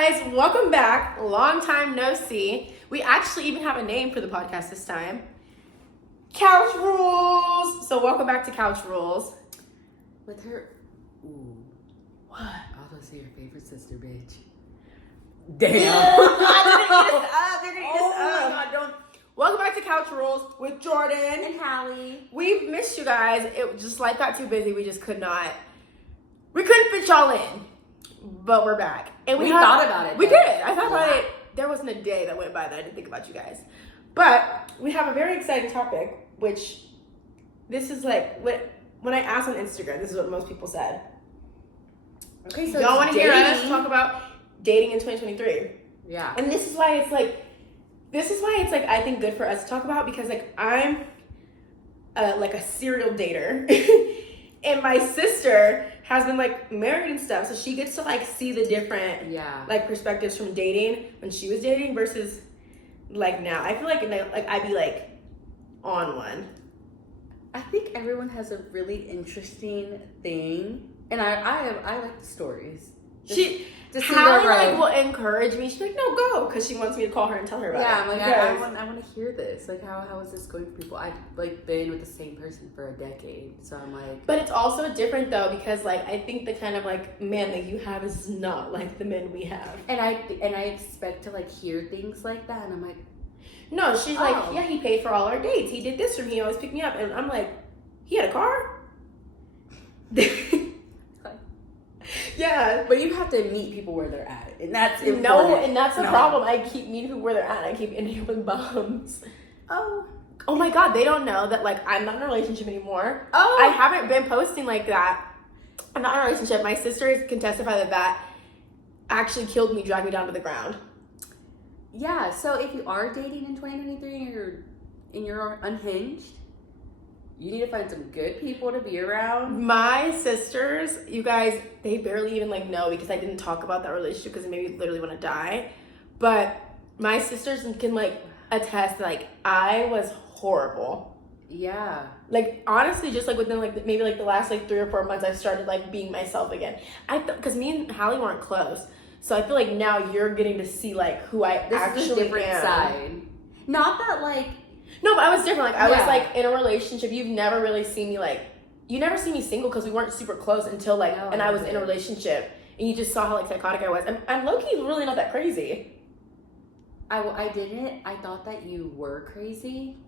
guys, welcome back. Long time no see. We actually even have a name for the podcast this time. Couch Rules. So welcome back to Couch Rules. With her, ooh. What? I'll go see her favorite sister, bitch. Damn. They're gonna eat us up. My God, don't. Welcome back to Couch Rules with Jordan And Halle. We've missed you guys. It just life got too busy. We just couldn't fit y'all in. But we're back. And we thought about it. We did. I thought about it. There wasn't a day that went by that I didn't think about you guys. But we have a very exciting topic, which this is like when I asked on Instagram, this is what most people said. Okay, so y'all want to hear us talk about dating in 2023. Yeah. And this is why it's like I think good for us to talk about, because like I'm like a serial dater. And my sister has been like married and stuff, so she gets to like see the different like perspectives from dating when she was dating versus like now. I feel like I'd be like on one. I think everyone has a really interesting thing, and I like the stories. Halle like will encourage me. She's like, no, go, because she wants me to call her and tell her about it. Yeah, I'm like, I want to hear this. Like, how is this going for people? I've like been with the same person for a decade, so I'm like. But it's also different though, because like I think the kind of like man that you have is not like the men we have. And I expect to like hear things like that, and I'm like. No, she's like, yeah, he paid for all our dates. He did this for me. He always picked me up, and I'm like, he had a car. Yeah, but you have to meet people where they're at, and that's important. No, and that's the problem. I keep meeting people where they're at. I keep ending up with bums. Oh my God, they don't know that like I'm not in a relationship anymore. I haven't been posting like that. I'm not in a relationship. My sisters can testify that actually killed me, dragged me down to the ground. Yeah. So if you are dating in 2023 and you're unhinged, you need to find some good people to be around. My sisters, you guys, they barely even like know, because I didn't talk about that relationship because it made me literally want to die. But my sisters can like attest that like I was horrible. Yeah. Like honestly, just like within like maybe like the last like 3 or 4 months, I've started like being myself again. Because me and Halle weren't close, so I feel like now you're getting to see like who I actually is a different am. side. Not that like. No, but I was different. Like I was like in a relationship. You've never really seen me like. You never see me single because we weren't super close until like, and I was in a relationship, and you just saw how like psychotic I was. And low-key really not that crazy. I didn't. I thought that you were crazy,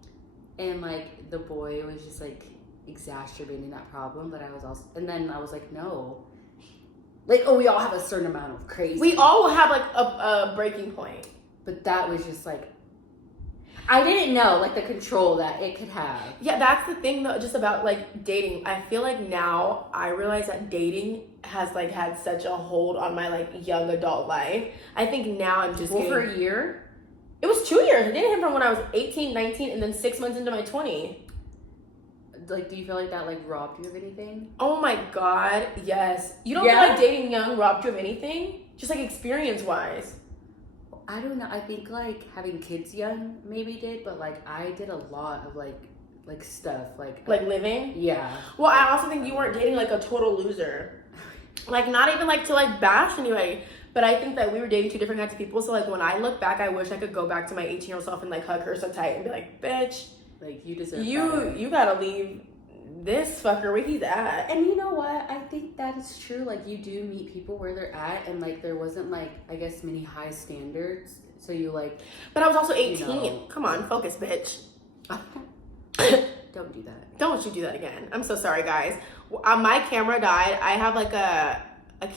and like the boy was just like exacerbating that problem. But I was also, and then I was like, no. Like, we all have a certain amount of crazy. We all have like a breaking point. But that was just like. I didn't know, like, the control that it could have. Yeah, that's the thing, though, just about, like, dating. I feel like now I realize that dating has, like, had such a hold on my, like, young adult life. I think now I'm just for a year? It was 2 years. I dated him from when I was 18, 19, and then 6 months into my 20. Like, do you feel like that, like, robbed you of anything? Oh, my God, yes. You don't feel like dating young robbed you of anything? Just, like, experience-wise. I don't know. I think like having kids young maybe did, but like I did a lot of like stuff like living. Yeah. Well, I also think you weren't dating like a total loser. Like not even like to like bash anybody, but I think that we were dating 2 different kinds of people. So like when I look back, I wish I could go back to my 18-year-old self and like hug her so tight and be like, bitch, like you deserve you gotta leave this fucker where he's at. And you know what? I think that is true. Like you do meet people where they're at, and like there wasn't like I guess many high standards. So you like. But I was also 18. You know, come on, focus, bitch. Don't do that. Don't you do that again. I'm so sorry, guys. My camera died. I have like a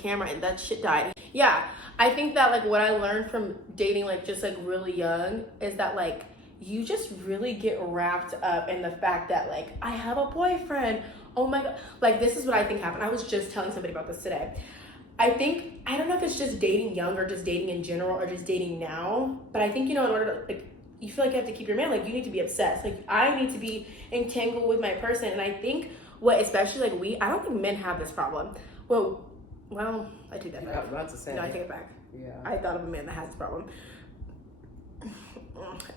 camera and that shit died. Yeah, I think that like what I learned from dating like just like really young is that like you just really get wrapped up in the fact that like I have a boyfriend. Oh my God. Like this is what I think happened. I was just telling somebody about this today. I don't know if it's just dating young or just dating in general or just dating now, but I think, you know, in order to like, you feel like you have to keep your man, like you need to be obsessed. Like I need to be entangled with my person. And I think what, especially like I don't think men have this problem. Well, I take that back. I was about to say. No, I take it back. Yeah. I thought of a man that has this problem.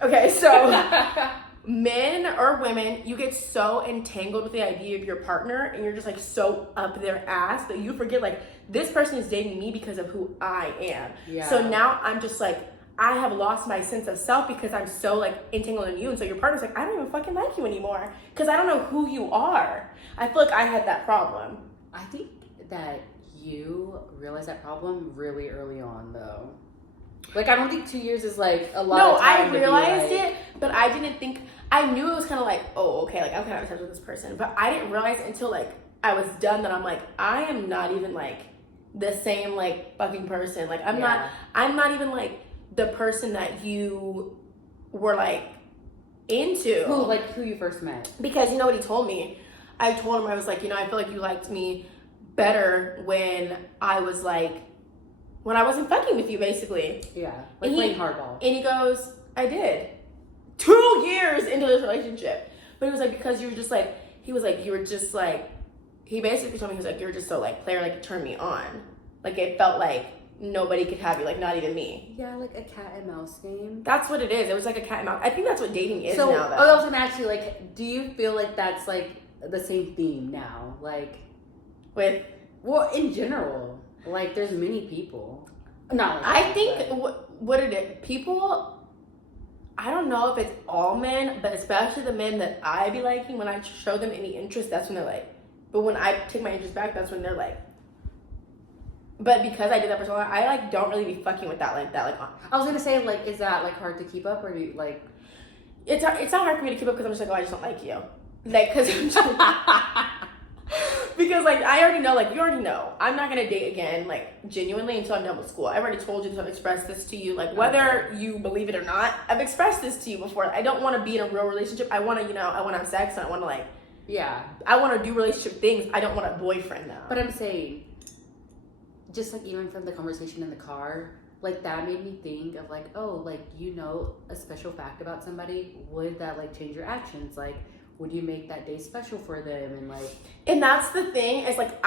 Okay, so men or women, you get so entangled with the idea of your partner and you're just like so up their ass that you forget like this person is dating me because of who I am. Yeah. So now I'm just like, I have lost my sense of self because I'm so like entangled in you. And so your partner's like, I don't even fucking like you anymore because I don't know who you are. I feel like I had that problem. I think that you realized that problem really early on, though. Like, I don't think 2 years is like a lot of time. No, I realized it, but I didn't think, I knew it was kind of like, oh, okay, like I'm kind of in touch with this person. But I didn't realize until like I was done that I'm like, I am not even like the same like fucking person. Like I'm not even like the person that you were like into. Who you first met? Because you know what he told me? I told him, I was like, you know, I feel like you liked me better when I was like, when I wasn't fucking with you, basically. Yeah, like playing hardball. And he goes, I did. 2 years into this relationship. But he was like, because you were just like, he was like, you were just like, he basically told me, he was like, you were just so like player, like you turned me on. Like it felt like nobody could have you, like not even me. Yeah, like a cat and mouse game. That's what it is. It was like a cat and mouse. I think that's what dating is so, now, though. I was gonna ask you, like, do you feel like that's like the same theme now? Like, with, well, in general, like there's many people. Not like I that, think but what it is, people, I don't know if it's all men, but especially the men that I be liking, when I show them any interest, that's when they're like, but when I take my interest back, that's when they're like, but because I did that for so long, I like don't really be fucking with that like I was gonna say, like, is that like hard to keep up, or do you like? It's not hard for me to keep up because I'm just like, oh, I just don't like you, like, because because like I already know, like you already know, I'm not gonna date again, like genuinely, until I'm done with school. I've already told you this, I've expressed this to you, like whether you believe it or not, I've expressed this to you before. I don't want to be in a real relationship. I want to, you know, I want to have sex and I want to like, yeah, I want to do relationship things. I don't want a boyfriend though. But I'm saying, just like even from the conversation in the car, like that made me think of like, oh, like, you know, a special fact about somebody, would that like change your actions? Like, would you make that day special for them? And like, and that's the thing, is like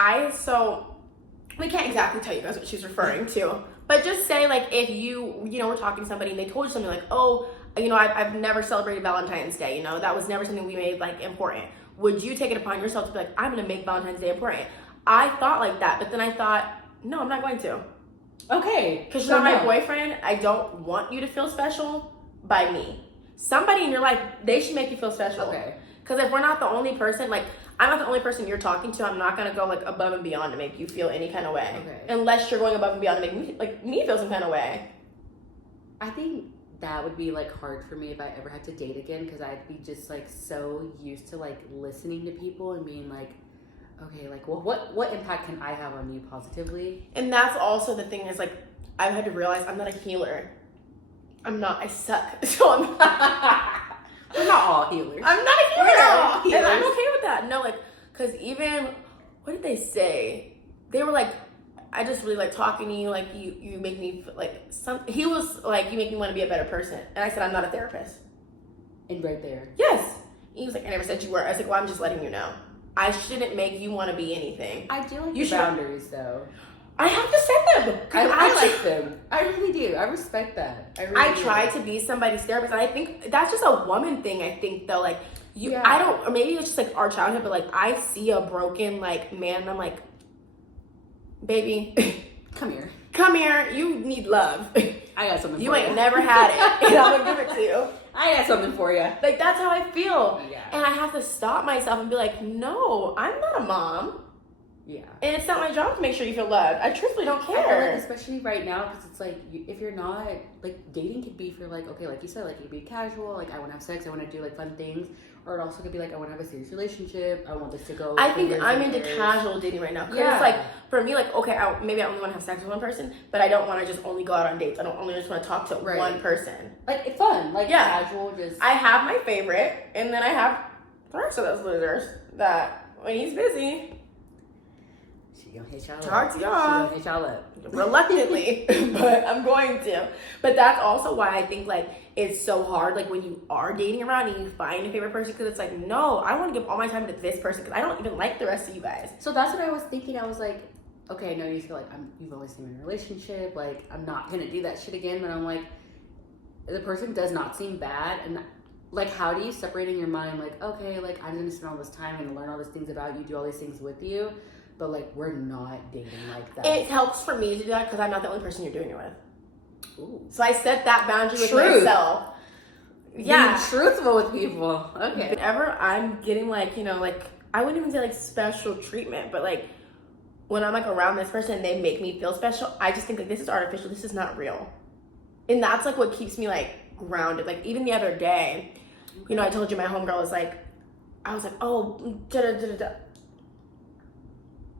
we can't exactly tell you guys what she's referring to, but just say like if you know, we're talking to somebody and they told you something like, oh, you know, I've never celebrated Valentine's Day, you know, that was never something we made like important. Would you take it upon yourself to be like, I'm gonna make Valentine's Day important? I thought like that, but then I thought, no, I'm not going to. okay, Because you're not my boyfriend. I don't want you to feel special by me. Somebody in your life, they should make you feel special. Okay. Because if we're not the only person, like, I'm not the only person you're talking to, I'm not going to go, like, above and beyond to make you feel any kind of way. Okay. Unless you're going above and beyond to make me feel some kind of way. I think that would be, like, hard for me if I ever had to date again, because I'd be just, like, so used to, like, listening to people and being like, okay, like, well, what impact can I have on you positively? And that's also the thing, is, like, I've had to realize I'm not a healer. I suck. So I'm We're not all healers. I'm not a healer. We're not all healers. And I'm okay with that. No, like, because even, what did they say? They were like, I just really like talking to you. Like, you make me, like, he was like, you make me want to be a better person. And I said, I'm not a therapist. And right there. Yes. He was like, I never said you were. I was like, well, I'm just letting you know. I shouldn't make you want to be anything. I do like You the boundaries, though. I have to set them. I like them. I really do. I respect that. I try to be somebody's therapist. And I think that's just a woman thing, I think, though. Like, Yeah. I don't, or maybe it's just like our childhood, but like, I see a broken, like, man, and I'm like, baby, Come here. come here. You need love. I got something You for ain't you. never had it, and I'm gonna give it to you. I got something for you. Like, that's how I feel. Yeah. And I have to stop myself and be like, no, I'm not a mom. Yeah. And it's not my job to make sure you feel loved. I truthfully don't I feel like, care. especially right now, because it's like, if you're not, like, dating could be for, like, okay, like you said, like, it could be casual, like, I want to have sex, I want to do, like, fun things, or it also could be, like, I want to have a serious relationship, I want this to go. I think years I'm and into years. casual dating right now. Because Yeah. it's like, for me, like, okay, maybe I only want to have sex with one person, but I don't want to just only go out on dates. I don't only just want to talk to Right. one person. Like, it's fun. Like, Yeah. casual, just. I have my favorite, and then I have the rest of those losers that when he's busy, She gonna hit y'all Charts up. y'all. She gonna hit y'all up. reluctantly, but I'm going to. But that's also why I think, like, it's so hard, like, when you are dating around and you find a favorite person, because it's like, no, I want to give all my time to this person because I don't even like the rest of you guys. So that's what I was thinking. I was like, okay, I know you feel like you've always been in a relationship. Like, I'm not gonna do that shit again. But I'm like, the person does not seem bad, and like, how do you separate in your mind, like, okay, like, I'm gonna spend all this time and learn all these things about you, do all these things with you, but like, we're not dating like that. It helps for me to do that because I'm not the only person you're doing it with. Ooh. So I set that boundary with myself. Yeah. Being truthful with people. Okay. Whenever I'm getting like, you know, like, I wouldn't even say like special treatment, but like when I'm like around this person and they make me feel special, I just think like this is artificial, this is not real. And that's like what keeps me like grounded. Like even the other day, you know, I told you my homegirl was like, I was like, oh, da-da-da-da-da.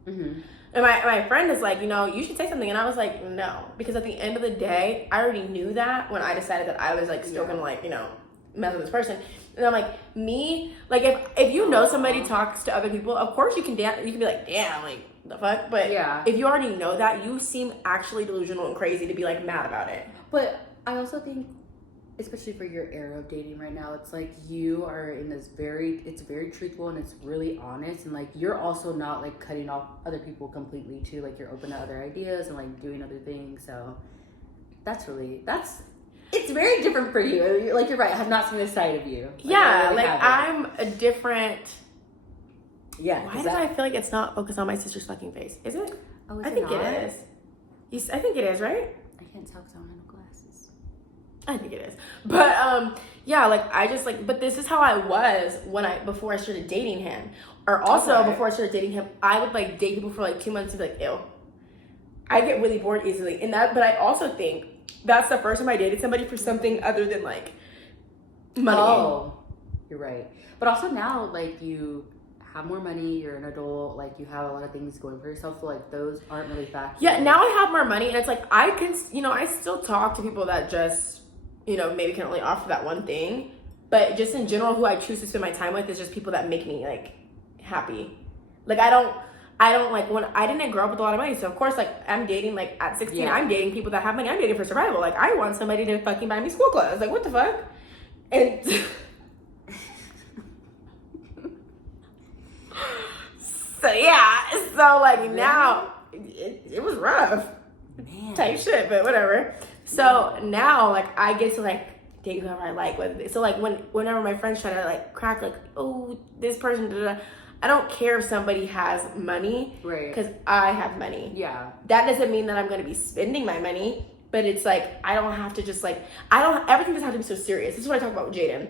Mm-hmm. And my friend is like, you know, you should say something. And I was like, no. Because at the end of the day, I already knew that when I decided that I was like still gonna like, you know, mess with this person. And I'm like, me, like if you know somebody talks to other people, of course you can be like, damn, like the fuck. But yeah, if you already know that, you seem actually delusional and crazy to be like mad about it. But I also think, especially for your era of dating right now, it's like you are in this it's very truthful and it's really honest, and like you're also not like cutting off other people completely too, like you're open to other ideas and like doing other things. So it's very different for you. You're right, I have not seen this side of you. Yeah, like I'm a different. Yeah. Why do I feel like it's not focused on my sister's fucking face? Is it? Oh, I think it is. I think it is, right? I can't tell because I don't have no glasses. I think it is. But yeah, like I just like, but this is how I was before I started dating him. Or also before I started dating him, I would like date people for like 2 months and be like, ew. I get really bored easily. But I also think that's the first time I dated somebody for something other than like money. Oh, you're right. But also now, like you have more money, you're an adult, like you have a lot of things going for yourself, so like those aren't really factors. Yeah, now I have more money and it's like I can, you know, I still talk to people that just, you know, maybe can only offer that one thing, but just in general who I choose to spend my time with is just people that make me like happy. Like I don't like, when I didn't grow up with a lot of money, so of course like I'm dating like at 16, I'm dating people that have money. I'm dating for survival. Like I want somebody to fucking buy me school clothes. Like what the fuck? And so yeah, so like now it was rough, man, type shit, but whatever. So now like I get to like date whoever I like. So like whenever my friends try to like crack like, oh, this person, I don't care if somebody has money, right? Because I have money. Yeah, that doesn't mean that I'm going to be spending my money, but it's like I don't have to just like everything doesn't have to be so serious. This is what I talk about with Jada.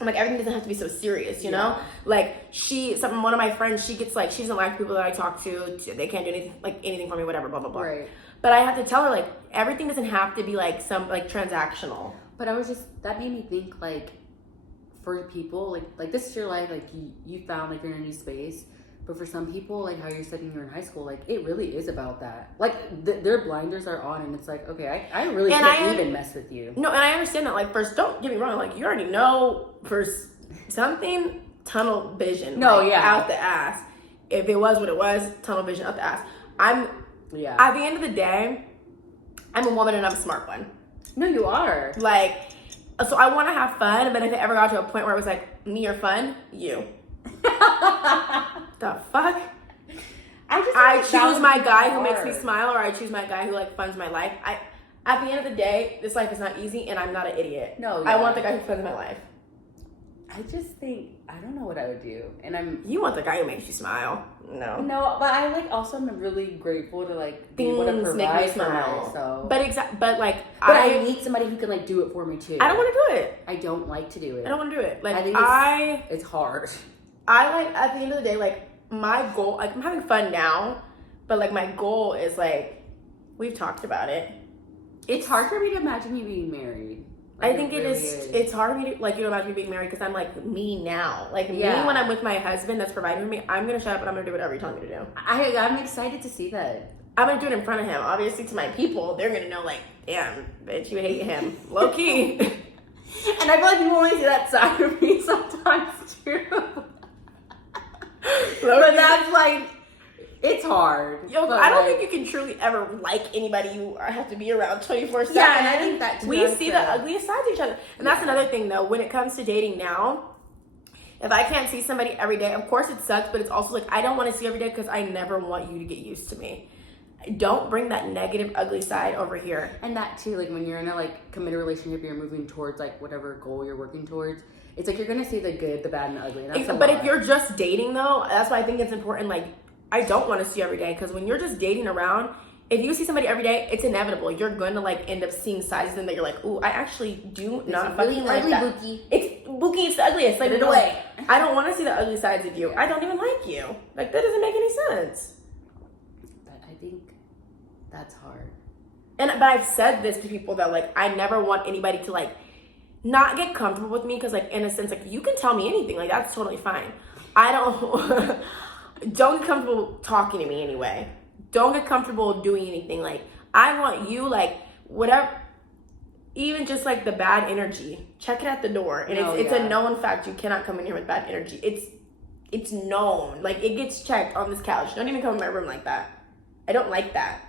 I'm like, everything doesn't have to be so serious, you know? Like one of my friends, she gets like, she doesn't like people that I talk to. They can't do anything for me, whatever, blah, blah, blah. Right. But I have to tell her like, everything doesn't have to be like some like transactional. But that made me think like, for people, like this is your life, like you found like you're in a new space. But for some people, like how you're studying, you're in high school, like it really is about that. Like their blinders are on, and it's like, okay, I really can't even mess with you. No, and I understand that. Like, first, don't get me wrong. Like, you already know for something, tunnel vision. No, like, yeah, out the ass. If it was what it was, tunnel vision out the ass. At the end of the day, I'm a woman and I'm a smart one. No, you are. Like, so I want to have fun, but if it ever got to a point where it was like me or fun, you. The fuck? I choose my guy who makes me smile, or I choose my guy who like funds my life. At the end of the day, this life is not easy, and I'm not an idiot. No, I want the guy who funds my life. I just think I don't know what I would do, and You want the guy who makes you smile? No, but I like also am really grateful to like be able to provide for myself. But I need somebody who can like do it for me too. I don't want to do it. I don't like to do it. I don't want to do it. Like I think it's hard. I like at the end of the day, like my goal, like I'm having fun now, but like my goal is like we've talked about it. It's hard for me to imagine you being married. Like, I think it is. It's hard for me to, like, you know, imagine me being married because I'm like me now. Like me when I'm with my husband that's providing for me, I'm gonna shut up and I'm gonna do whatever you tell me to do. I'm excited to see that. I'm gonna do it in front of him. Obviously, to my people, they're gonna know like, damn, bitch, you hate him, low key. And I feel like you only see that side of me sometimes too. But that's like, it's hard. Yo, I don't think you can truly ever like anybody you have to be around 24/7. Yeah, and I think that too. We see the ugliest sides of each other. And that's another thing though, when it comes to dating now, if I can't see somebody every day, of course it sucks, but it's also like, I don't want to see you every day because I never want you to get used to me. don't bring that negative, ugly side over here. And that too, like when you're in a like committed relationship, you're moving towards like whatever goal you're working towards. It's like you're gonna see the good, the bad, and the ugly. And that's But if you're just dating though, that's why I think it's important. Like, I don't want to see you every day, because when you're just dating around, if you see somebody every day, it's inevitable. You're going to like end up seeing sides of them that you're like, ooh, I actually do not fucking like that. Bookie. It's Bookie. It's the ugliest. Like, Put it away. I don't want to see the ugly sides of you. I don't even like you. Like, that doesn't make any sense. But I think that's hard. But I've said this to people that like, I never want anybody to like not get comfortable with me, because like, in a sense, like, you can tell me anything, like, that's totally fine. I don't don't get comfortable talking to me anyway. Don't get comfortable doing anything. Like, I want you, like, whatever, even just like the bad energy, check it at the door. And it's a known fact, you cannot come in here with bad energy. It's known. Like, it gets checked on this couch. Don't even come in my room like that. I don't like that.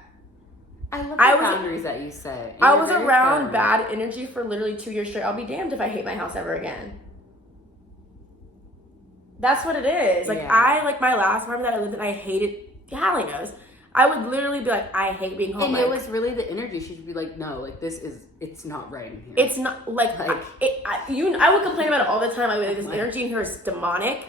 I love the boundaries that you set. I was around bad energy for literally 2 years straight. I'll be damned if I hate my house ever again. That's what it is. Like, I, like, my last apartment that I lived in, I hated, Halle knows. I would literally be like, I hate being home. And like, it was really the energy. She'd be like, no, like, it's not right in here. It's not, like I would complain about it all the time. I would, this energy in here is demonic.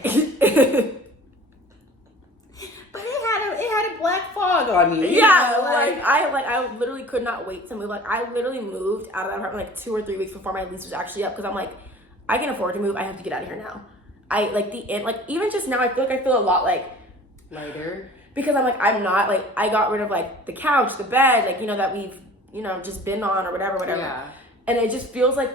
But it had a black fog on me. Yeah, I literally could not wait to move. Like, I literally moved out of that apartment like 2 or 3 weeks before my lease was actually up, because I'm like, I can afford to move. I have to get out of here now. I like the end. Like, even just now, I feel a lot like lighter, because I'm like, I'm not like, I got rid of like the couch, the bed, like, you know, that we've, you know, just been on or whatever. Yeah. And it just feels like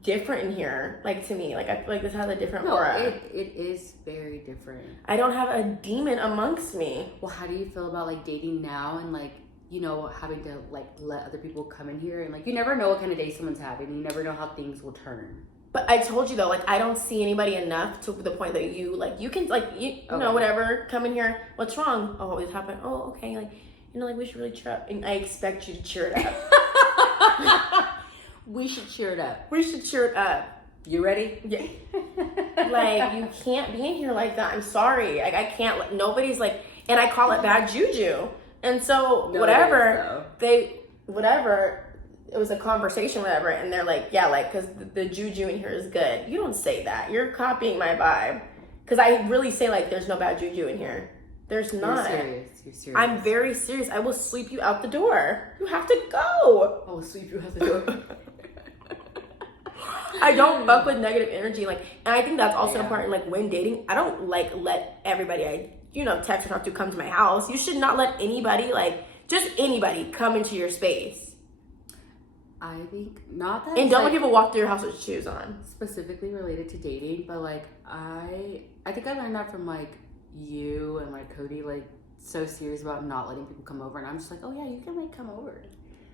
different in here, like, to me. Like, I feel like this has a different aura. It is very different. I don't have a demon amongst me. Well, how do you feel about like dating now and like, you know, having to like let other people come in here, and like, you never know what kind of day someone's having. You never know how things will turn. But I told you though, like, I don't see anybody enough to the point that you can like, you know, whatever, come in here. What's wrong? Oh, it happened. Oh, okay. Like, you know, like, we should really cheer up. And I expect you to cheer it up. We should cheer it up. We should cheer it up. You ready? Yeah. Like, you can't be in here like that. I'm sorry. Like, I can't. Nobody's like, and I call it bad juju. And so whatever. It was a conversation, whatever, and they're like, yeah, like, because the juju in here is good. You don't say that. You're copying my vibe. Because I really say, like, there's no bad juju in here. There's not. You're serious. I'm very serious. I will sweep you out the door. You have to go. I will sweep you out the door. I don't fuck with negative energy. Like, and I think that's also important. Like, when dating, I don't, like, let everybody I, you know, text or talk to come to my house. You should not let anybody, like, just anybody come into your space. I think not that. And don't let people walk through your house with shoes on. Specifically related to dating, but like I think I learned that from like you and like Cody, like so serious about not letting people come over, and I'm just like, oh yeah, you can like come over.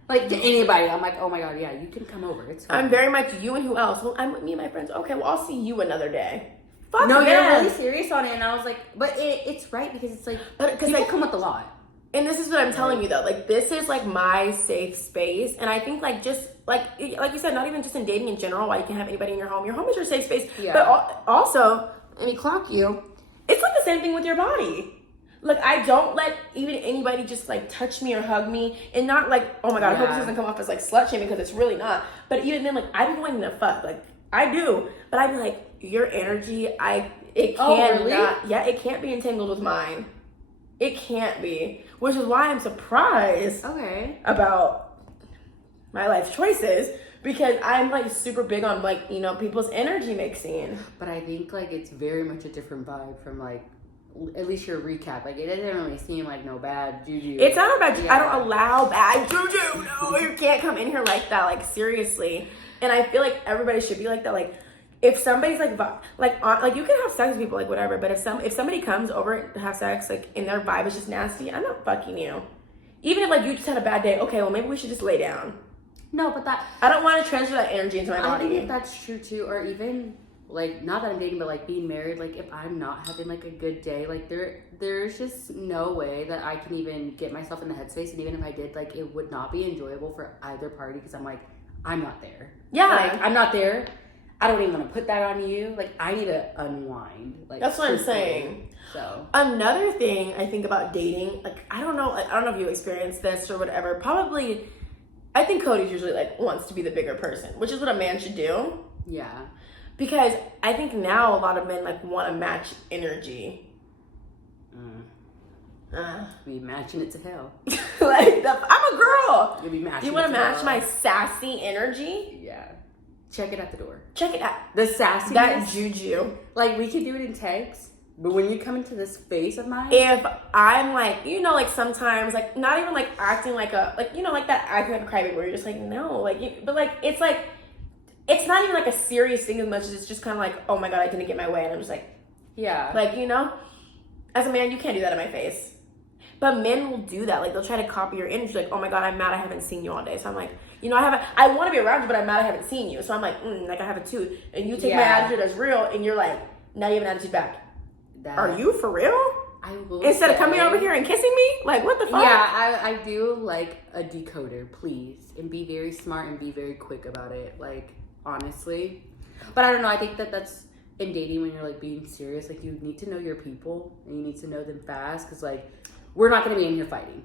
Like to anybody, I'm like, oh my god, yeah, you can come over. It's fine. I'm very much you and who else? Well, I'm with me and my friends. Okay, well, I'll see you another day. Fuck no, you're really serious on it, and I was like, but it's right because it's like, because people come with a lot. And this is what I'm telling you though, like, this is like my safe space, and I think like just like you said, not even just in dating in general, why you can have anybody in your home is your safe space. Yeah. But also, let me clock you. It's like the same thing with your body. Like, I don't let even anybody just like touch me or hug me, and not like, oh my god, I hope this doesn't come off as like slut shaming, because it's really not. But even then, like, I've been wanting to fuck, like I do, but I'd be like, your energy, it can't be entangled with mine. It can't be, which is why I'm surprised about my life choices, because I'm like super big on like, you know, people's energy mixing. But I think like it's very much a different vibe from like, at least your recap. Like, it doesn't really seem like no bad juju. It's not a bad juju. I don't allow bad juju. No, you can't come in here like that. Like, seriously. And I feel like everybody should be like that. Like, if somebody's like you can have sex with people, like whatever, but if somebody comes over to have sex, like, and their vibe is just nasty, I'm not fucking you. Even if like you just had a bad day, okay, well maybe we should just lay down. No, but I don't want to transfer that energy into my body. I think that's true too, or even like, not that I'm dating, but like being married, like if I'm not having like a good day, like there's just no way that I can even get myself in the headspace, and even if I did, like it would not be enjoyable for either party, because I'm like, I'm not there. Yeah. Like, I'm not there. I don't even want to put that on you. Like, I need to unwind. Like, that's what I'm saying. So another thing I think about dating, like I don't know if you experienced this or whatever. Probably, I think Cody's usually like wants to be the bigger person, which is what a man should do. Yeah. Because I think now a lot of men like want to match energy. Be matching it to hell. Like I'm a girl. You'll be matching. You want to match my sassy energy? Yeah. Check it at the door. Check it out. The sassiness. That juju. Like, we could do it in text, but when you come into this face of mine. If I'm like, you know, like sometimes, like not even like acting like a, like, you know, like that acting like a crybaby where you're just like, no, like, but like, it's not even like a serious thing as much as it's just kind of like, oh my God, I didn't get my way. And I'm just like, yeah. Like, you know, as a man, you can't do that in my face. But men will do that. Like, they'll try to copy your energy. Like, oh my God, I'm mad I haven't seen you all day. So I'm like, you know, I want to be around you, but I'm mad I haven't seen you. So I'm like, like I have a tooth. And you take my attitude as real, and you're like, now you have an attitude back. Are you for real? I will. Instead of coming over here and kissing me? Like, what the fuck? Yeah, I do like a decoder, please. And be very smart and be very quick about it. Like, honestly. But I don't know. I think that's in dating when you're, like, being serious. Like, you need to know your people, and you need to know them fast. Because, like, we're not going to be in here fighting.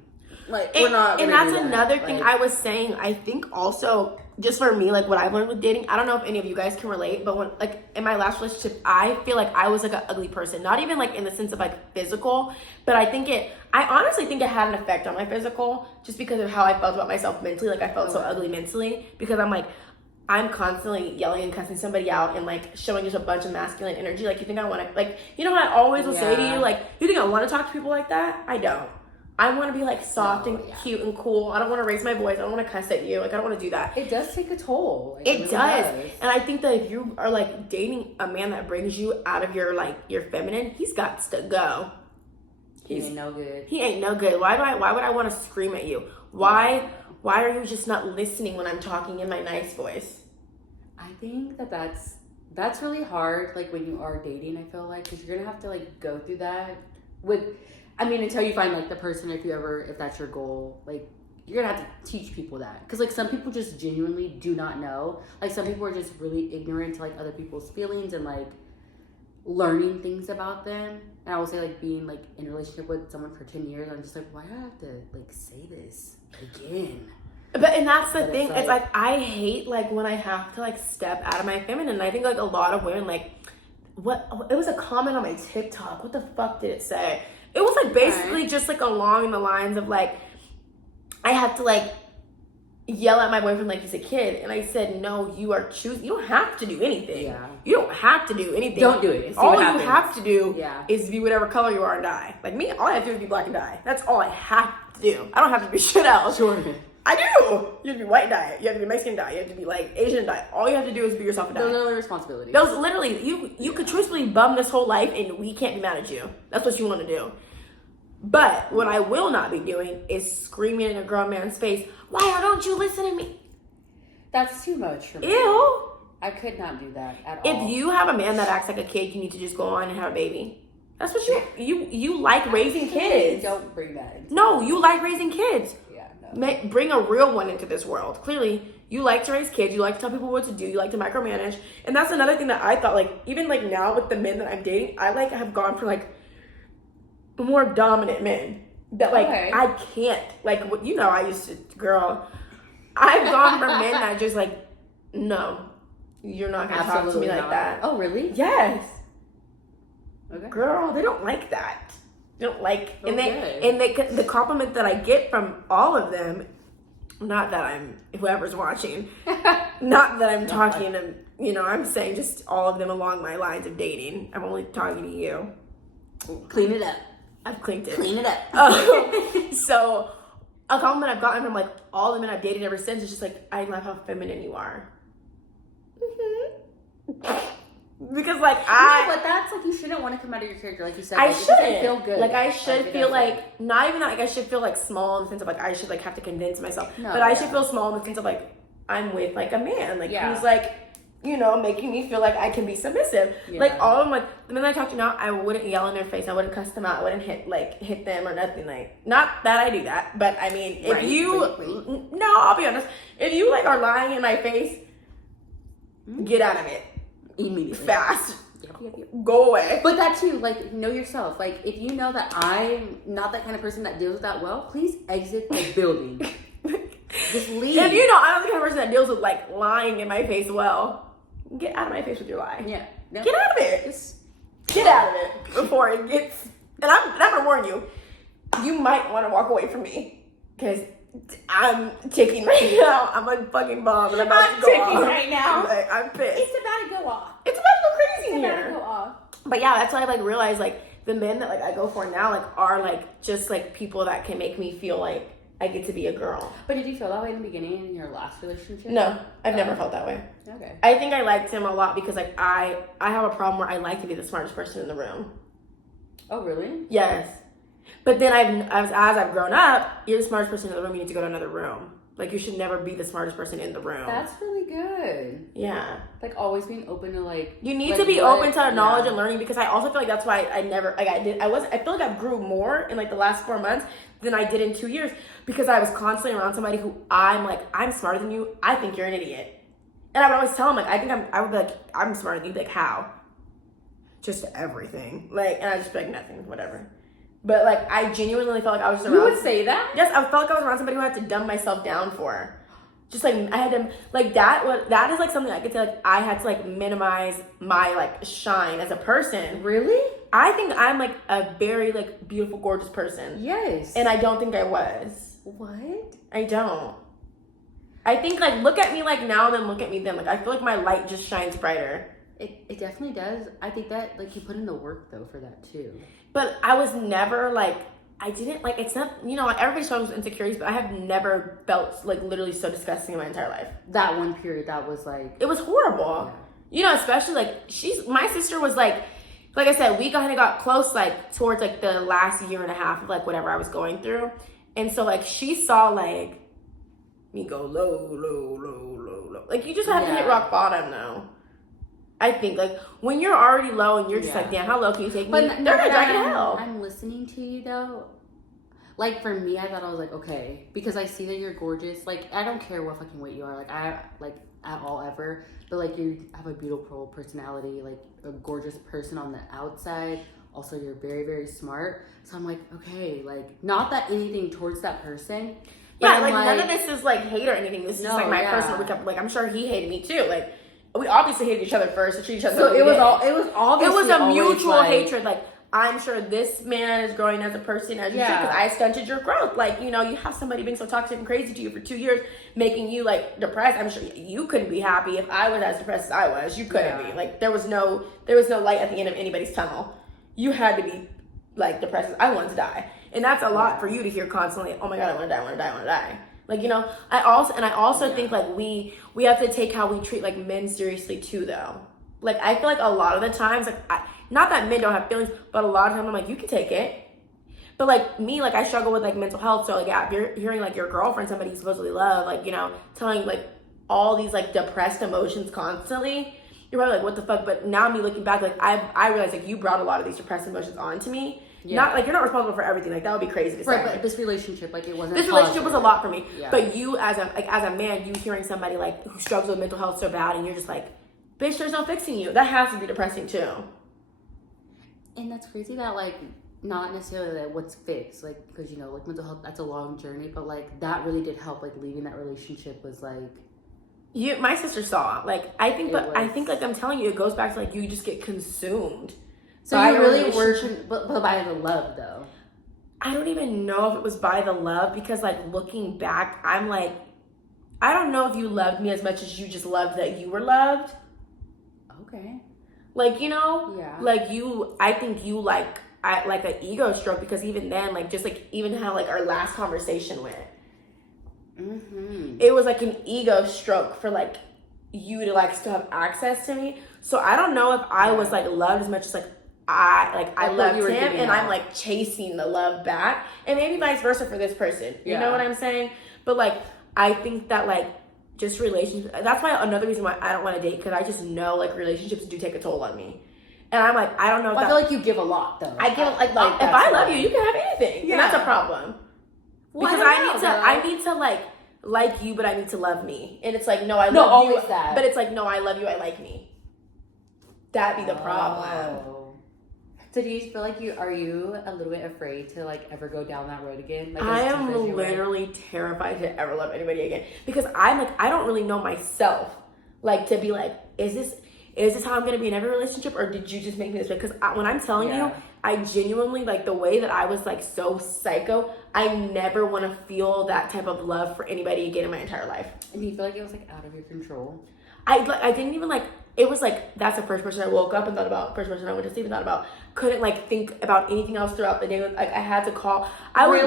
Like, we're not. And that's another thing I was saying. I think also, just for me, like what I've learned with dating, I don't know if any of you guys can relate, but when, like, in my last relationship, I feel like I was like an ugly person. Not even like in the sense of like physical, but I honestly think it had an effect on my physical just because of how I felt about myself mentally. Like, I felt so ugly mentally because I'm constantly yelling and cussing somebody out and like showing just a bunch of masculine energy. Like, you think I want to, like, you know what I always will say to you? Like, you think I want to talk to people like that? I don't. I want to be like soft and cute and cool. I don't want to raise my voice. I don't want to cuss at you. Like, I don't want to do that. It does take a toll. Like, it really does. And I think that if you are like dating a man that brings you out of your like your feminine, he's got to go. He ain't no good. He ain't no good. Why would I want to scream at you? Why are you just not listening when I'm talking in my nice voice? I think that's really hard. Like, when you are dating, I feel like, because you're gonna have to like go through that until you find like the person, if that's your goal, like, you're gonna have to teach people that, because like some people just genuinely do not know. Like, some people are just really ignorant to like other people's feelings and like learning things about them. And I will say, like, being like in a relationship with someone for 10 years, I'm just like, why do I have to like say this again? And that's the thing. It's like I hate like when I have to like step out of my feminine. And I think like a lot of women, like, it was a comment on my TikTok. What the fuck did it say? It was like basically just like along the lines of like, I have to like yell at my boyfriend like he's a kid. And I said, no, you are choosing. You don't have to do anything. Yeah. You don't have to do anything. Don't do it. All you have to do is be whatever color you are and die. Like me, all I have to do is be black and die. That's all I have to do. I don't have to be shit else. Sure. I do. You have to be white and die. You have to be Mexican and die. You have to be like Asian and die. All you have to do is be yourself and die. Those are the responsibilities. Those literally, you could truthfully bum this whole life and we can't be mad at you. That's what you want to do. But what I will not be doing is screaming in a grown man's face, why don't you listen to me? That's too much for me. Ew. I could not do that at If all. you have a man that acts like a kid, you need to just go on and have a baby. That's what you like raising kids. Don't bring that into No, you like raising kids. Yeah, no. Bring a real one into this world. Clearly, you like to raise kids. You like to tell people what to do. You like to micromanage. And that's another thing that I thought, like, even like now with the men that I'm dating, I like have gone for like more dominant men that like I can't, like, you know, I used to, girl, I've gone for men that just like, no, you're not gonna talk to me like that. Oh, really? Yes. Okay. Girl, they don't like that. They don't like, and the compliment that I get from all of them, not that I'm whoever's watching, not that I'm talking to, you know, I'm saying just all of them along my lines of dating. I'm only talking to you. Clean it up. I've cleaned it. Clean it up. So a compliment I've gotten from like all the men I've dated ever since is just like, I love how feminine you are. Because like but that's like, you shouldn't want to come out of your character, like you said. I like, shouldn't feel good. Like I should feel like, not even that, like I should feel like small in the sense of like I should like have to convince myself, but I should feel small in the sense of like I'm with like a man, like who's like, you know, making me feel like I can be submissive. Like all of them, like the men I talk to now, I wouldn't yell in their face, I wouldn't cuss them out, I wouldn't hit them or nothing. Like, not that I do that, but I mean, if no, I'll be honest, if you like are lying in my face, get out of it. Immediately. Fast. Yep. Go away. But that too, like, know yourself. Like, if you know that I'm not that kind of person that deals with that well, please exit the building. Just leave. If you know I'm the kind of person that deals with like lying in my face, well, get out of my face with your lie. Yeah. No. Get out of it. Just get out of it before it gets. And I'm gonna warn you. You might want to walk away from me because I'm ticking right now. I'm a fucking bomb, and I'm ticking right now. Like, I'm pissed. It's about to go off. It's about to go crazy It's here. about to go off. But yeah, that's why I like realize like the men that like I go for now like are like just like people that can make me feel like I get to be a girl. But did you feel that way in the beginning in your last relationship? No, I've never felt that way. Okay. I think I liked him a lot because like I have a problem where I like to be the smartest person in the room. Oh, really? Yes. But then as I've grown up, you're the smartest person in the room, you need to go to another room. Like you should never be the smartest person in the room. That's really good. Yeah. Like always being open to like you need like, to be open to knowledge yeah. and learning because I also feel like that's why I feel like I grew more in like the last 4 months than I did in 2 years because I was constantly around somebody who I'm smarter than you. I think you're an idiot. And I would always tell him like I would be like, I'm smarter than you. He'd be like, how? Just everything. Like, and I'd just be like, nothing, whatever. But like I genuinely felt like I was just around. You would say that? Yes, I felt like I was around somebody who I had to dumb myself down for. Just like I had to like that is like something I could say like I had to like minimize my like shine as a person. Really? I think I'm like a very like beautiful, gorgeous person. Yes. And I don't think I was. What? I don't. I think like look at me like now and then look at me then. Like I feel like my light just shines brighter. It definitely does. I think that like you put in the work though for that too. But I was never like I didn't like it's not everybody struggles with insecurities, but I have never felt like literally so disgusting in my entire life. That one period that was like it was horrible. Yeah. Especially like my sister was like I said, we kind of got close like towards like the last year and a half of like whatever I was going through. And so like she saw like me go low. Like you just have to hit rock bottom though. I think like when you're already low and you're just like, damn, how low can you take me? They're gonna drag you to hell. I'm listening to you though. Like for me, I thought I was like, okay, because I see that you're gorgeous. Like I don't care what fucking weight you are. Like I like at all ever. But like you have a beautiful personality, like a gorgeous person on the outside. Also, you're very, very smart. So I'm like, okay, like not that anything towards that person. But yeah, like none of this is like hate or anything. This is just like my personal recap. Like I'm sure he hated me too. Like we obviously hated each other first to treat each other. So it was a mutual hatred. Like I'm sure this man is growing as a person as you should because I stunted your growth. Like you have somebody being so toxic and crazy to you for 2 years, making you like depressed. I'm sure you couldn't be happy if I was as depressed as I was. You couldn't be. Like there was no light at the end of anybody's tunnel. You had to be like depressed. I wanted to die, and that's a lot for you to hear constantly. Oh my god, I want to die. Like I also think like we have to take how we treat like men seriously too though. Like I feel like a lot of the times like not that men don't have feelings, but a lot of times I'm like you can take it. But like me, like I struggle with like mental health. So like if you're hearing like your girlfriend, somebody you supposedly love, like telling like all these like depressed emotions constantly, you're probably like what the fuck. But now me looking back, like I realize like you brought a lot of these depressed emotions onto me. Yeah. Not like you're not responsible for everything. Like that would be crazy to say. Right, but this relationship, like it wasn't. This relationship was a lot for me. Yeah. But you, as a man, you hearing somebody like who struggles with mental health so bad, and you're just like, bitch, there's no fixing you. That has to be depressing too. And that's crazy that like not necessarily that what's fixed, like because like mental health, that's a long journey, but like that really did help. Like leaving that relationship was like. My sister saw like I think like I'm telling you, it goes back to like you just get consumed. So you really were, but by the love though. I don't even know if it was by the love because like looking back, I'm like, I don't know if you loved me as much as you just loved that you were loved. Okay. Like like I think you like an ego stroke because even then like just like even how like our last conversation went, it was like an ego stroke for like you to like still have access to me. So I don't know if I was like loved as much as like. I loved him and I'm like chasing the love back and maybe vice versa for this person. You know what I'm saying? But like I think that like just relationships, that's why another reason why I don't want to date because I just know like relationships do take a toll on me. And I'm like, I don't know if I feel like you give a lot though. I give like if I love you, you can have anything. And that's a problem. Well, because I need to like you, but I need to love me. And it's like, no, I love you. Always that. But it's like, no, I love you, I like me. That'd be the problem. Oh. So do you feel like are you a little bit afraid to like ever go down that road again? Like, I am literally terrified to ever love anybody again because I'm like, I don't really know myself. Like, to be like, is this how I'm gonna be in every relationship, or did you just make me this way? Because when I'm telling you, I genuinely, like, the way that I was like so psycho, I never want to feel that type of love for anybody again in my entire life. And do you feel like it was like out of your control? I didn't even like, it was like, that's the first person I woke up and thought about, first person I went to sleep and thought about. Couldn't like think about anything else throughout the day. Like, I had to call. I would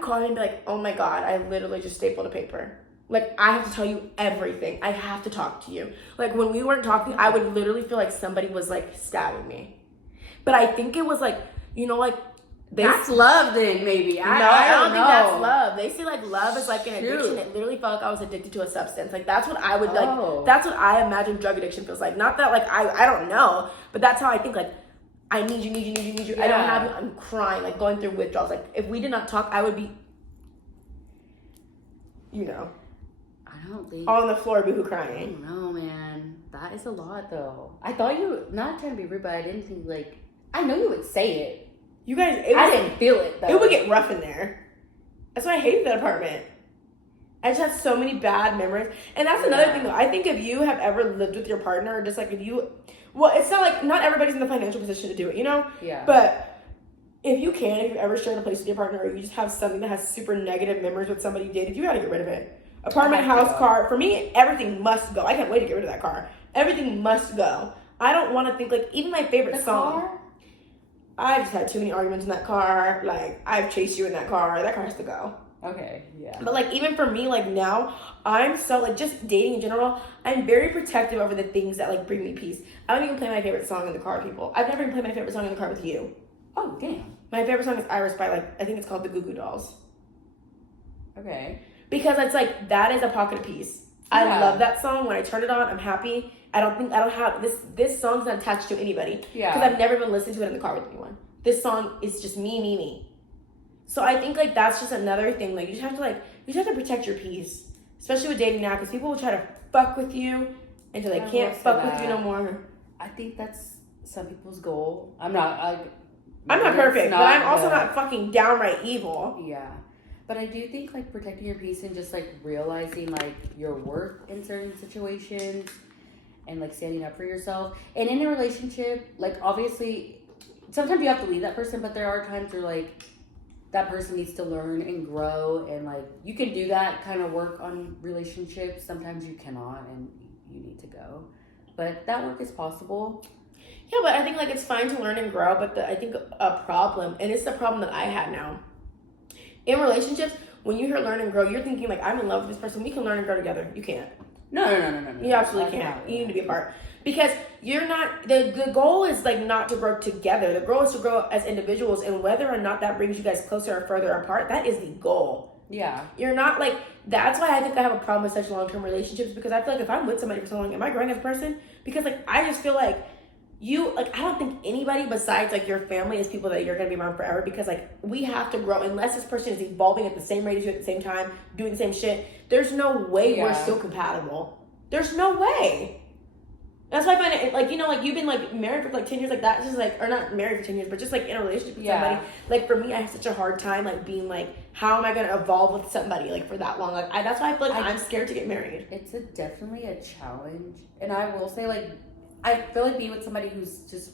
call him and be like, oh my God, I literally just stapled a paper. Like, I have to tell you everything. I have to talk to you. Like, when we weren't talking, I would literally feel like somebody was like stabbing me. But I think it was like, you know, like, That's love then, maybe. I don't think that's love. They say like love is like an addiction. It literally felt like I was addicted to a substance. Like, that's what I would like. That's what I imagine drug addiction feels like. Not that like I don't know, but that's how I think. Like, I need you. Yeah. I don't have you. I'm crying, like going through withdrawals. Like, if we did not talk, I would be, you know, I don't think on the floor, boohoo I crying. don't know, man. That is a lot though. I thought you, not trying to be rude, but I didn't think like, I know you would say it. You guys, I didn't feel it though. It would get rough in there. That's why I hated that apartment. I just had so many bad memories. And that's another thing though. I think if you have ever lived with your partner, or just like if you, well, it's not like, not everybody's in the financial position to do it, you know? Yeah. But if you can, if you've ever shared a place with your partner, or you just have something that has super negative memories with somebody you dated, you gotta get rid of it. Apartment, house, car. For me, everything must go. I can't wait to get rid of that car. Everything must go. I don't want to think like, even my favorite song. Car? I've just had too many arguments in that car. Like, I've chased you in that car. That car has to go. Okay, yeah. But like, even for me, like now, I'm so like, just dating in general, I'm very protective over the things that like bring me peace. I don't even play my favorite song in the car, people. I've never even played my favorite song in the car with you. Oh, damn. My favorite song is Iris by like, I think it's called the Goo Goo Dolls. Okay. Because it's like, that is a pocket of peace. Yeah. I love that song. When I turn it on, I'm happy. I don't have, this song's not attached to anybody. Yeah. Because I've never even listened to it in the car with anyone. This song is just me. So I think like that's just another thing. Like, you just have to protect your peace. Especially with dating now, because people will try to fuck with you until they can't fuck with you no more. I think that's some people's goal. I'm not perfect, but I'm also not fucking downright evil. Yeah. But I do think like protecting your peace and just like realizing like your worth in certain situations and like standing up for yourself. And in a relationship, like obviously sometimes you have to leave that person, but there are times where like that person needs to learn and grow, and like you can do that kind of work on relationships. Sometimes you cannot and you need to go. But that work is possible. Yeah, but I think like it's fine to learn and grow, but I think a problem, and it's the problem that I had now. In relationships, when you hear learn and grow, you're thinking like, I'm in love with this person. We can learn and grow together. You can't. No. You absolutely can't. You need to be apart. Because you're not, the goal is like not to grow together. The goal is to grow as individuals, and whether or not that brings you guys closer or further apart, that is the goal. Yeah. You're not like, that's why I think I have a problem with such long-term relationships, because I feel like if I'm with somebody for so long, am I growing as a person? Because like, I just feel like I don't think anybody besides like your family is people that you're going to be around forever, because like we have to grow. Unless this person is evolving at the same rate as you at the same time, doing the same shit, there's no way we're still compatible. There's no way. That's why I find it like, you know, like you've been like married for like 10 years, like that, just like, or not married for 10 years, but just like in a relationship with somebody. Like for me, I have such a hard time like being like, how am I going to evolve with somebody like for that long? Like that's why I feel like I'm scared to get married. It's definitely a challenge. And I will say like, I feel like being with somebody who's just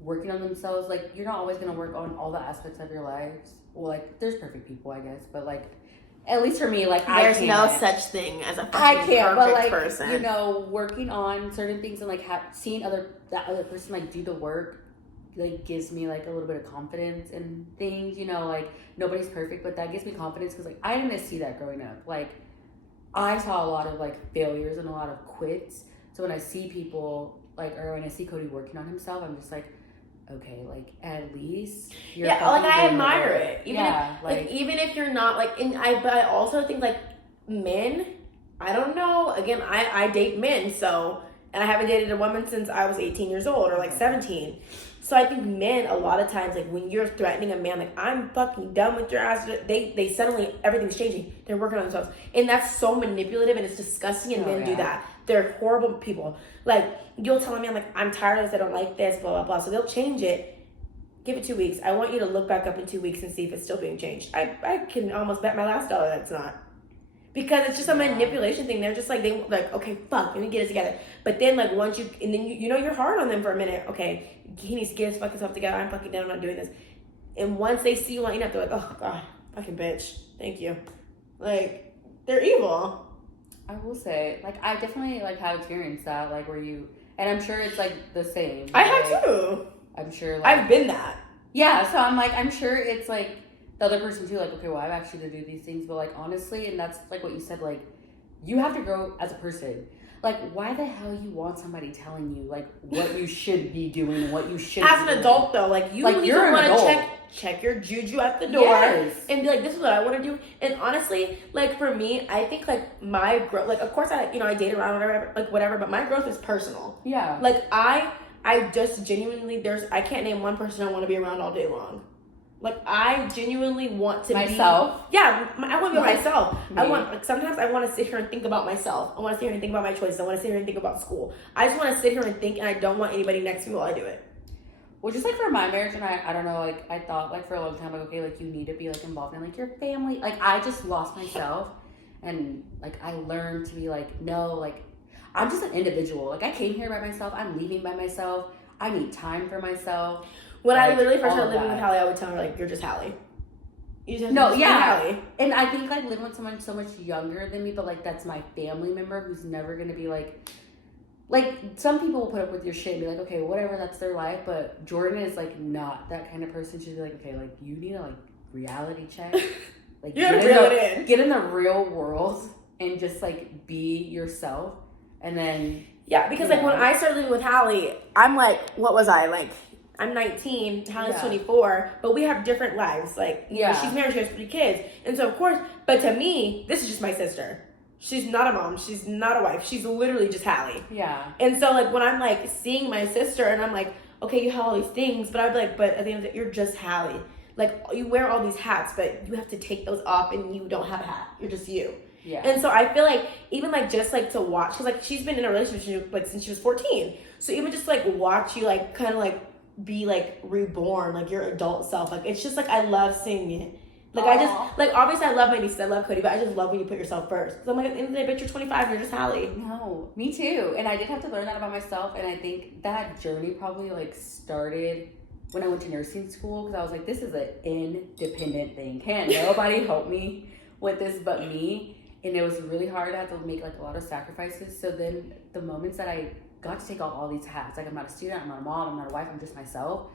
working on themselves, like you're not always going to work on all the aspects of your lives. Well, like there's perfect people, I guess, but like, at least for me, like there's no such thing as a fucking perfect person. You know, working on certain things and like seeing that other person like do the work, like gives me like a little bit of confidence in things. You know, like nobody's perfect, but that gives me confidence because like I didn't see that growing up. Like I saw a lot of like failures and a lot of quits. So when I see people like, or when I see Cody working on himself, I'm just like, okay, like at least you're like I admire it. Even if you're not like, but I also think like men, I don't know. Again, I date men, so And I haven't dated a woman since I was 18 years old or like 17. So I think men, a lot of times, like when you're threatening a man, like I'm fucking done with your ass, they suddenly, everything's changing. They're working on themselves. And that's so manipulative and it's disgusting, and men do that. They're horrible people. Like, you'll tell a man, like, I'm tired of this, I don't like this, blah, blah, blah. So they'll change it. Give it 2 weeks. I want you to look back up in 2 weeks and see if it's still being changed. I can almost bet my last dollar that's not. Because it's just a manipulation thing. They're just like, okay, fuck, let me get it together. But then, like, once you, and then you know you're hard on them for a minute. Okay, he needs to get his fucking stuff together. I'm fucking done. I'm not doing this. And once they see you lighting up, they're like, oh, God, fucking bitch. Thank you. Like, they're evil. I will say, like, I definitely, like, have experienced that, like, where you, and I'm sure it's, like, the same. I have, too. I'm sure, like. I've been that. Yeah, so I'm, like, I'm sure it's, like, the other person too, like, okay, well, I've actually to do these things, but like honestly, and that's like what you said, like you have to grow as a person. Like, why the hell you want somebody telling you like what you should be doing and what you shouldn't? As an adult, though, like you need to want to check your juju at the door and be like, this is what I want to do. And honestly, like for me, I think like my growth, like of course I date around whatever, but my growth is personal. Yeah. Like I just genuinely I can't name one person I want to be around all day long. Like, I genuinely want to myself. I want to be myself. Sometimes I want to sit here and think about myself. I want to sit here and think about my choices. I want to sit here and think about school. I just want to sit here and think, and I don't want anybody next to me while I do it. Well, just like for my marriage, and I don't know, like, I thought, like, for a long time, like, okay, like, you need to be, like, involved in, like, your family. Like, I just lost myself, and, like, I learned to be, like, no, like, I'm just an individual. Like, I came here by myself. I'm leaving by myself. I need time for myself. When I literally first started living with Halle, I would tell her, like, you're just Halle. You just Halle. And I think, like, living with someone so much younger than me, but, like, that's my family member who's never going to be, like, some people will put up with your shit and be like, okay, whatever, that's their life. But Jordan is, like, not that kind of person. She'd be like, okay, like, you need to, like, reality check. Like, you gotta reel it in. Get in the real world and just, like, be yourself. And then... Yeah, because, like, when I started living with Halle, I'm, like, what was I, like... I'm 19, Halle's 24, but we have different lives. Like, you know, she's married, she has 3 kids. And so, of course, but to me, this is just my sister. She's not a mom. She's not a wife. She's literally just Halle. Yeah. And so, like, when I'm, like, seeing my sister and I'm like, okay, you have all these things, but I'd be like, but at the end of the day, you're just Halle. Like, you wear all these hats, but you have to take those off and you don't have a hat. You're just you. Yeah. And so I feel like, even, like, just, like, to watch, because, like, she's been in a relationship, like, since she was 14. So even just, like, watch you, like, kind of, like, be like reborn, like your adult self. Like it's just like I love seeing it. Like I just like obviously I love my nieces, I love Cody, but I just love when you put yourself first. So I'm like at the end of the day, bitch, you're 25 and you're just Halle. No, me too. And I did have to learn that about myself, and I think that journey probably like started when I went to nursing school, because I was like, this is an independent thing. Can't nobody help me with this but me. And it was really hard. I had to make like a lot of sacrifices. So then the moments that I got to take off all these hats, like I'm not a student, I'm not a mom, I'm not a wife, I'm just myself,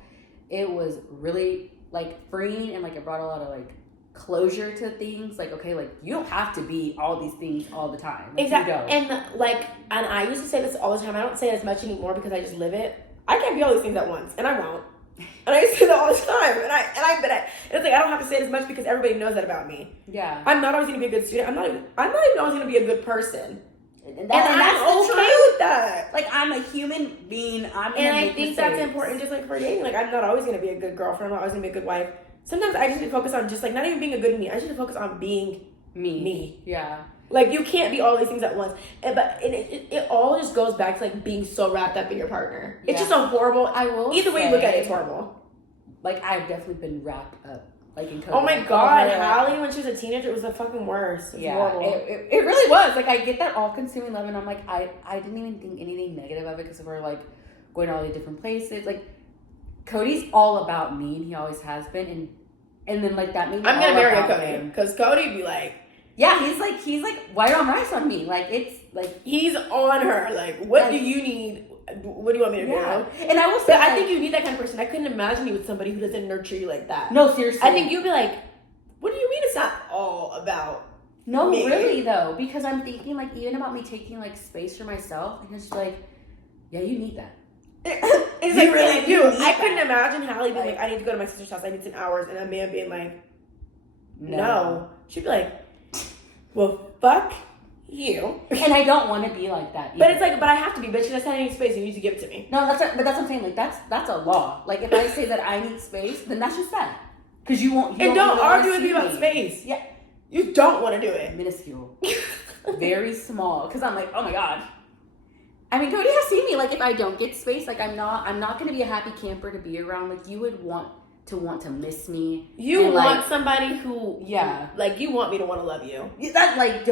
it was really like freeing, and like it brought a lot of like closure to things. Like, okay, like you don't have to be all these things all the time. Like, exactly. And like, and I used to say this all the time. I don't say it as much anymore because I just live it. I can't be all these things at once, and I won't. And I used to say that all the time, and it's like I don't have to say it as much because everybody knows that about me. Yeah. I'm not always gonna be a good student. I'm not even always gonna be a good person. And that's okay with that. Like, I'm a human being. And I think that's important, just like for dating. Like, I'm not always going to be a good girlfriend. I'm not always going to be a good wife. Sometimes I just need to focus on just like not even being a good me. I just need to focus on being me. Yeah. Like, you can't be all these things at once. But it all just goes back to like being so wrapped up in your partner. It's just a horrible. Either way you look at it, it's horrible. Like, I've definitely been wrapped up. Like in COVID. Oh my God, Halle, when she was a teenager, it was the fucking worst. It was horrible. It really was. Like, I get that all-consuming love, and I'm like, I didn't even think anything negative of it because we're like going to all these different places. Like, Cody's all about me, and he always has been. And then like that made me. I'm gonna marry Cody because Cody be like, yeah, he's like white on rice on me. Like, it's like he's on her. Like, what do you need? What do you want me to do? And I will say, but I think you need that kind of person. I couldn't imagine you with somebody who doesn't nurture you like that. No, seriously. I think you'd be like, what do you mean it's not all about me? Really though, because I'm thinking like even about me taking like space for myself, and it's like, yeah, you need that. It's like really do. I couldn't imagine Halle being like, I need to go to my sister's house. I need 10 hours, and a man being like, no. She'd be like, well, fuck you. you. And I don't want to be like that either. But it's like, but I have to be, bitch, because I need space. You need to give it to me. No, but that's what I'm saying. Like, that's a law. Like, if I say that I need space, then that's just that. Because you won't. And don't argue with me about space. Yeah. You don't want to do it. Minuscule. Very small. Because I'm like, oh my God. I mean, Cody has seen me. Like, if I don't get space, like, I'm not going to be a happy camper to be around. Like, you would want to miss me. You and, want like, somebody who, yeah. Like, you want me to want to love you. That, like,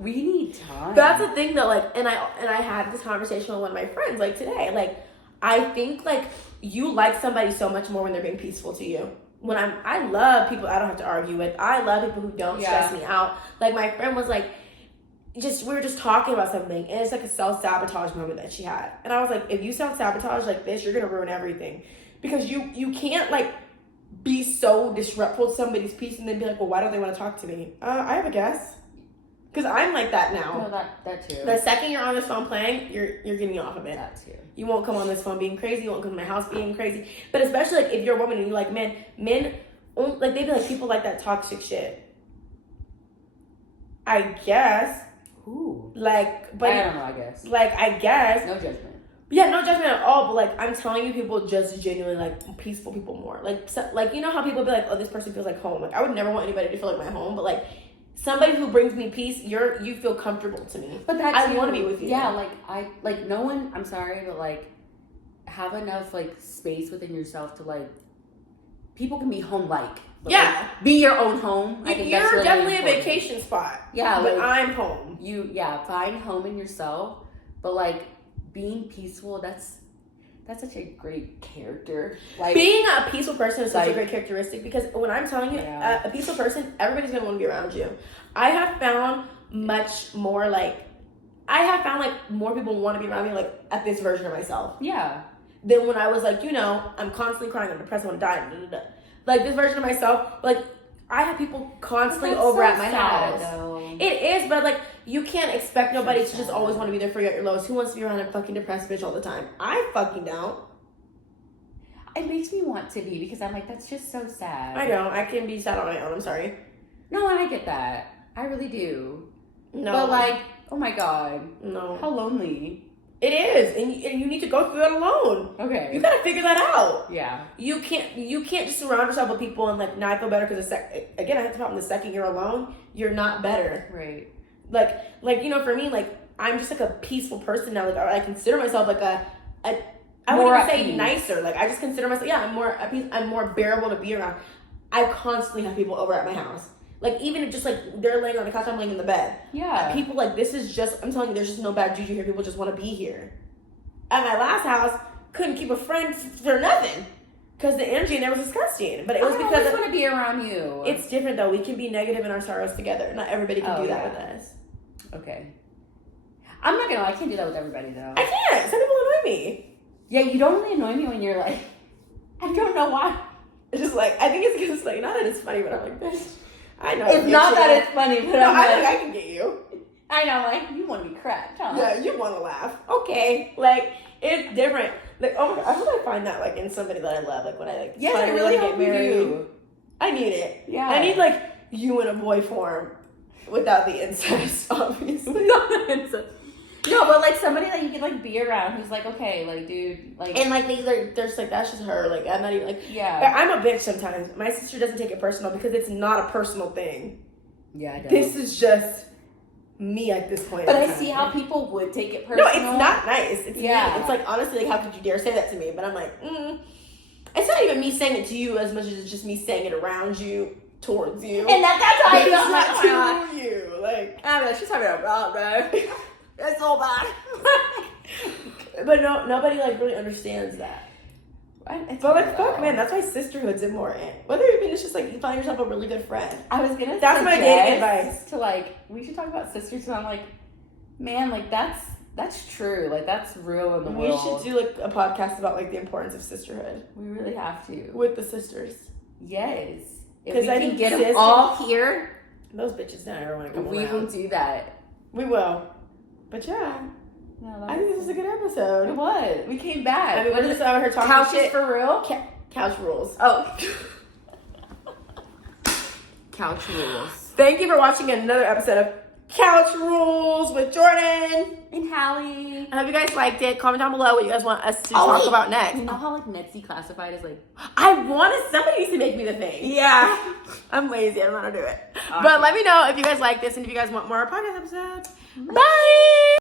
we need time. That's the thing, though, like, and I had this conversation with one of my friends, like, today. Like, I think, like, you like somebody so much more when they're being peaceful to you. When I love people I don't have to argue with. I love people who don't stress me out. Like, my friend was like, we were just talking about something, and it's like a self-sabotage moment that she had. And I was like, if you self-sabotage like this, you're gonna ruin everything. Because you can't, like, be so disruptful to somebody's peace and then be like, well, why don't they want to talk to me? I have a guess. Because I'm like that now. No, that too. The second you're on this phone playing, you're getting off of it. That too. You won't come on this phone being crazy. You won't come to my house being crazy. But especially, like, if you're a woman and you like men, like, they be like, people like that toxic shit. I guess. Ooh. Like, but I don't know, I guess. Like, I guess. No judgment. Yeah, no judgment at all, but, like, I'm telling you, people just genuinely like peaceful people more. Like, so, like, you know how people be like, oh, this person feels like home. Like, I would never want anybody to feel like my home, but, like, somebody who brings me peace, you feel comfortable to me. But that's I want to be with you. Yeah, like no one. I'm sorry, but, like, have enough, like, space within yourself to, like, people can be home-like. Yeah, like, be your own home. I think you're that's really definitely important. a vacation spot. Yeah, but like, I'm home. Find home in yourself, but, like, being peaceful. That's such a great character. Like, being a peaceful person is such like, a great characteristic, because when I'm telling you, a peaceful person, everybody's gonna want to be around you. I have found more people want to be around me, like, at this version of myself. Yeah. Than when I was like, I'm constantly crying, I'm depressed, I want to die. Like, this version of myself, like, I have people constantly over at my house. Though. It is, but, like, you can't expect nobody to just always want to be there for you at your lowest. Who wants to be around a fucking depressed bitch all the time? I fucking don't. It makes me want to be, because I'm like, that's just so sad. I don't. I can be sad on my own. I'm sorry. No, and I get that. I really do. No. But, like, oh my God. No. How lonely. It is, and you need to go through that alone. Okay. You gotta figure that out. Yeah. You can't just surround yourself with people and, like, now I feel better because again, I have the problem. The second you're alone, you're not better. Right. Like for me, like, I'm just like a peaceful person now. Like, I consider myself like I More wouldn't even say peace. nicer. Like, I just consider myself, I'm more at peace. I'm more bearable to be around. I constantly have people over at my house. Like, even if just, like, they're laying on the couch, I'm laying in the bed. Yeah. People, like, this is just, I'm telling you, there's just no bad juju here. People just want to be here. At my last house, couldn't keep a friend for nothing. Because the energy in there was disgusting. But it was because I want to be around you. It's different, though. We can be negative in our sorrows together. Not everybody can do that with us. Okay. I'm not gonna lie, I can't do that with everybody, though. I can't. Some people annoy me. Yeah, you don't really annoy me when you're like, I don't know why. It's just like, I think it's because, like, not that it's funny, but I'm like, bitch, I know. It's not that it's funny, but no, I'm I like, think I can get you. I know, like, you want to be cracked, huh? Yeah, you want to laugh. Okay. Like, it's different. Like, oh my God, I hope I find that, like, in somebody that I love. Like, when I, like, Yes, I finally really get hope you married. do. I need it. Yeah. I need, like, you in a boy form without the incest, obviously. No, but, like, somebody that you can, like, be around who's like, okay, like, dude, like. And, like, they're just like, that's just her. Like, I'm not even, like. Yeah. I'm a bitch sometimes. My sister doesn't take it personal because it's not a personal thing. Yeah, I don't. This is just me at this point. But I see how people would take it personal. No, it's not nice. It's yeah. It's like, honestly, like, how could you dare say that to me? But I'm like, It's not even me saying it to you as much as it's just me saying it around you, towards you. And that's how I it's feel. not to you. Like, I mean, she's talking about bro. It's all bad. But nobody, like, really understands that. But, like, fuck, man, that's why sisterhood's important. Whether even it's just, like, you find yourself a really good friend. I was gonna That's my dating advice. To, like, we should talk about sisters, and I'm like, man, like, that's true. Like, that's real in the world. We should do, like, a podcast about, like, the importance of sisterhood. We really have to. With the sisters. Yes. Because we I can think get them all here. Those bitches don't ever want to come We around. will do that. We will. But yeah. No, I think this was a good episode. It was. We came back. I mean, we're just over here talking Couches shit. for real? Couch rules. Oh. Couch rules. Thank you for watching another episode of Couch Rules with Jordan and Halle. I hope you guys liked it. Comment down below what you guys want us to talk about next. You know how like Netsy classified as like Somebody needs to make me the thing. yeah. I'm lazy. I don't know how to do it. Okay. But let me know if you guys like this and if you guys want more podcast episodes. Bye.